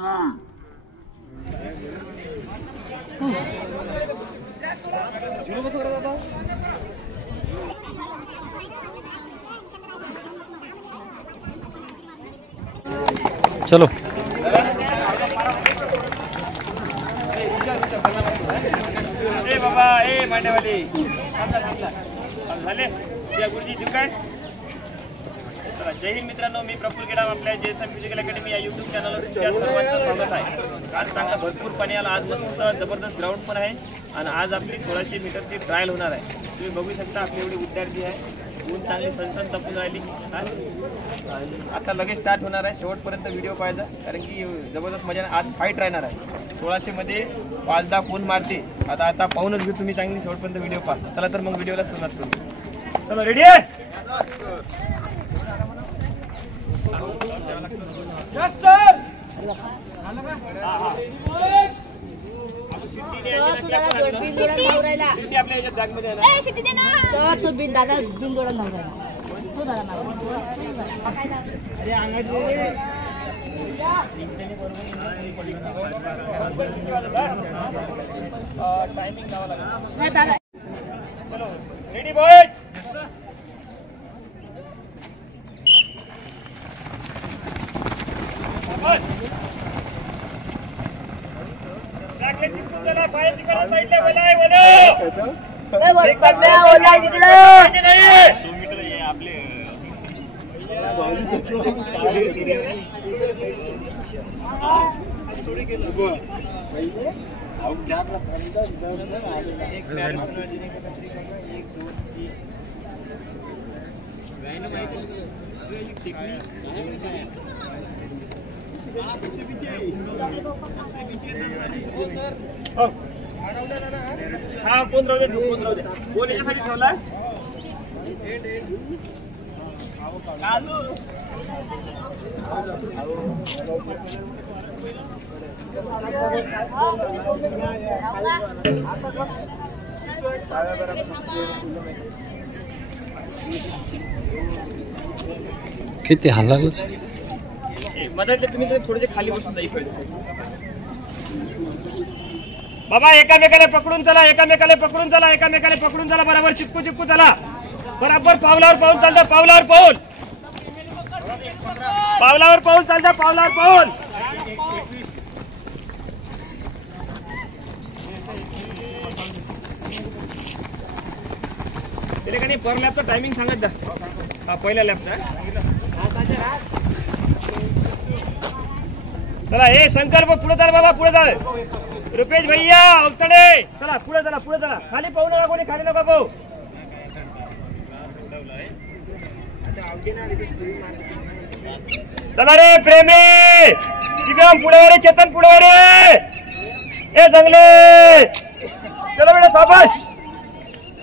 चलो बाबा ए मांडेवाली झाले गुरुजी ठीक आहे. चला जय हिंद मित्रांनो, मी प्रफुल्ल गेडाम आपल्या JSM फिजिकल अकॅडमी या यूट्यूब चॅनलवर तुमच्या सर्वांचं स्वागत आहे. आज चांगला भरपूर पाणी आला, आज मस्त जबरदस्त ग्राउंड पण आहे आणि आज आपली 1600 मीटरची ट्रायल होणार आहे. तुम्ही बघू शकता आपले एवढे विद्यार्थी आहे, ऊन चांगली सनसन तपून राहिली आणि आता लगेच स्टार्ट होणार आहे. शेवटपर्यंत व्हिडिओ पाहायचा कारण की जबरदस्त मजा आज फाईट राहणार आहे. 1600 मध्ये 5-10 कोण मारते आता पाहूनच घेऊ तुम्ही, चांगली शेवटपर्यंत व्हिडिओ पहा. चला तर मग व्हिडिओला सुरुवात करू. चला रेडी आहे. Ready boys. हा कोण राहू दे, कोण राहू दे. कोण याच्यासाठी ठेवला किती हालालच मदत तुम्ही थोडेसे खाली बसून जाईल बाबा. एकामेकाला पकडून चला, एकामेकाला पकडून चला, एकामेकाला पकडून चला. बरोबर चिपकू चिपकू चला. बरोबर पावलावर पाऊल चालता, पावलावर पाऊल, पावलावर पाऊल चालता, पावलावर पाऊल. त्याने पर लॅपचा टायमिंग सांगत जा. हा पहिल्या लॅपचा. चला हे संकल्प पुढे चाल बाबा, पुढे चाल. रुपेश भैया अवतडे चला पुढे चला, पुढे चला. खाली पाहू नका कोणी, खाली नका पाहू. चला रे प्रेमी शिवम पुढे रे, चेतन पुढे रे, ए जंगले चला बेटा शाबाश.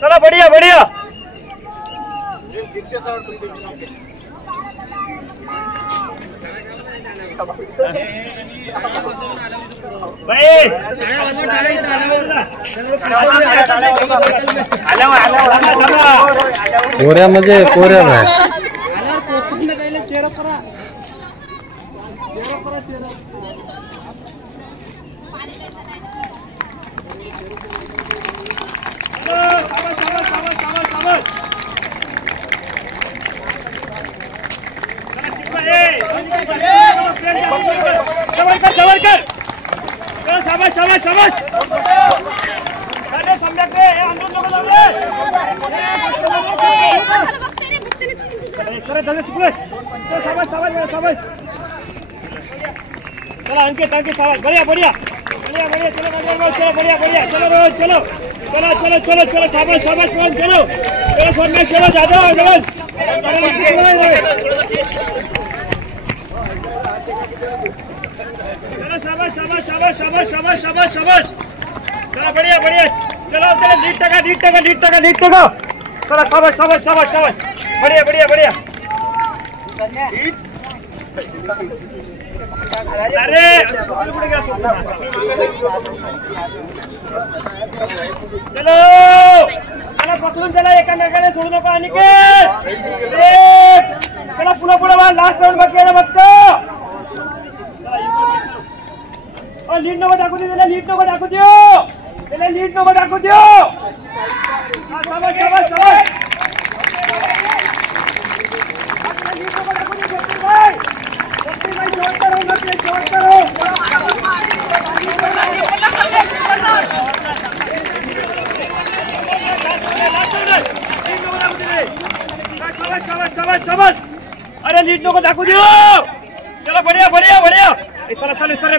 चला बढ़िया बढ़िया. कोऱ्यामध्ये कोऱ्या शाबाश शाबाश शाबाश. सम्यक रे अंदर लोक शाबाश शाबाश शाबाश. चला अंकित अंकित शाबाश. बढ़िया बढ़िया बढ़िया बढ़िया. चलो बढ़िया बढ़िया. चलो रोज चलो चलो चलो चलो चलो. शाबाश शाबाश चलो चलो चलो चलो जादव शाबाश शाबाश शाबाश शाबाश शाबाश शाबाश शाबाश. चला बढ़िया बढ़िया. चलो चलो 1.5 चला शाबाश शाबाश शाबाश शाबाश. बढ़िया बढ़िया बढ़िया. अरे चलो चला पकडून चला, एकामेकाला सोडू नका. अनिकेत चला पुढे पुढे लास्ट राऊंड बाकी आहे फक्त. लीड नको टाकू दे, त्याला लीड नको टाकू देऊ, त्याला लीड नको टाकू देऊ. शाबास शाबास शाबास. लीड नको टाकू दे शक्तीबाई. शक्तीबाई शेवट करो, नक्की शेवट करो. शाबास शाबास शाबास. अरे लीड नको टाकू देऊ. चला बढ़िया बढ़िया बढ़िया. चला चल चल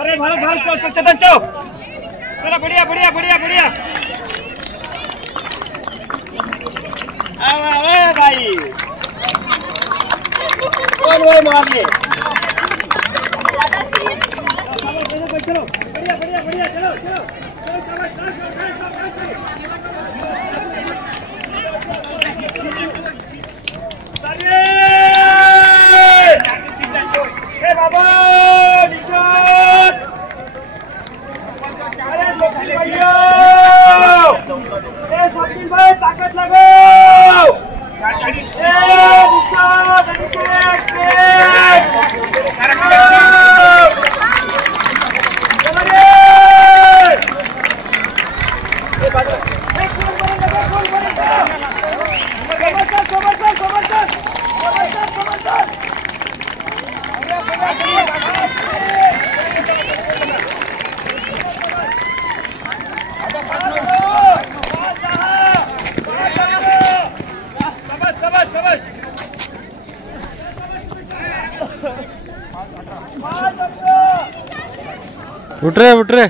अरे भारत भारत चल चल चल चल. चला बढ़िया बढ़िया बढ़िया बढ़िया. आवे भाई कौन भाई मारने. चलो बढ़िया बढ़िया बढ़िया. चलो चलो शाबाश शाबाश. हे बाबा निशान. अरे भैया ए शकील भाई ताकत लगाओ. ए निशान उठ रे उठ रे.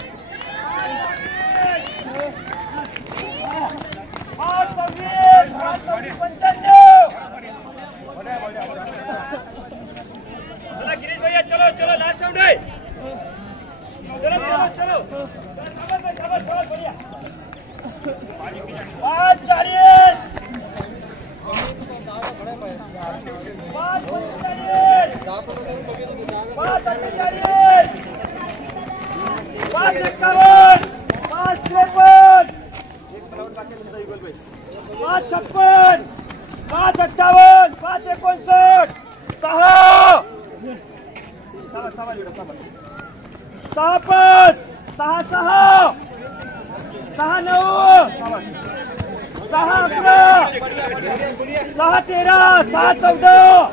चला गिरीश भैया चलो चलो लास्ट आउट है. चलो चलो चलो बढ़िया. 5-40 5-56 5-58 5-59 6 6-5 6-6 6-9 6-11 6-13 6-14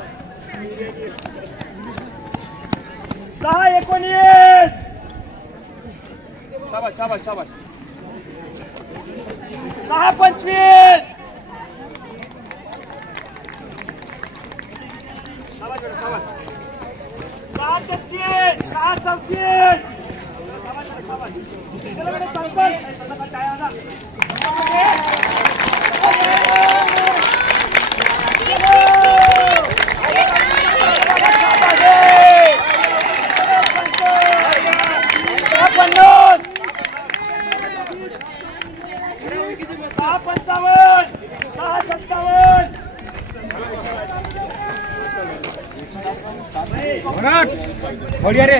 6-19 शाबाश शाबाश शाबाश 6-25 शाबाश बेटा शाबाश 6-33 6-34 शाबाश चलो बेटा चल चाय आना बढ़िया रे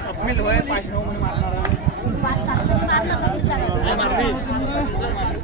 स्वप्नील होय 5-9 मारणार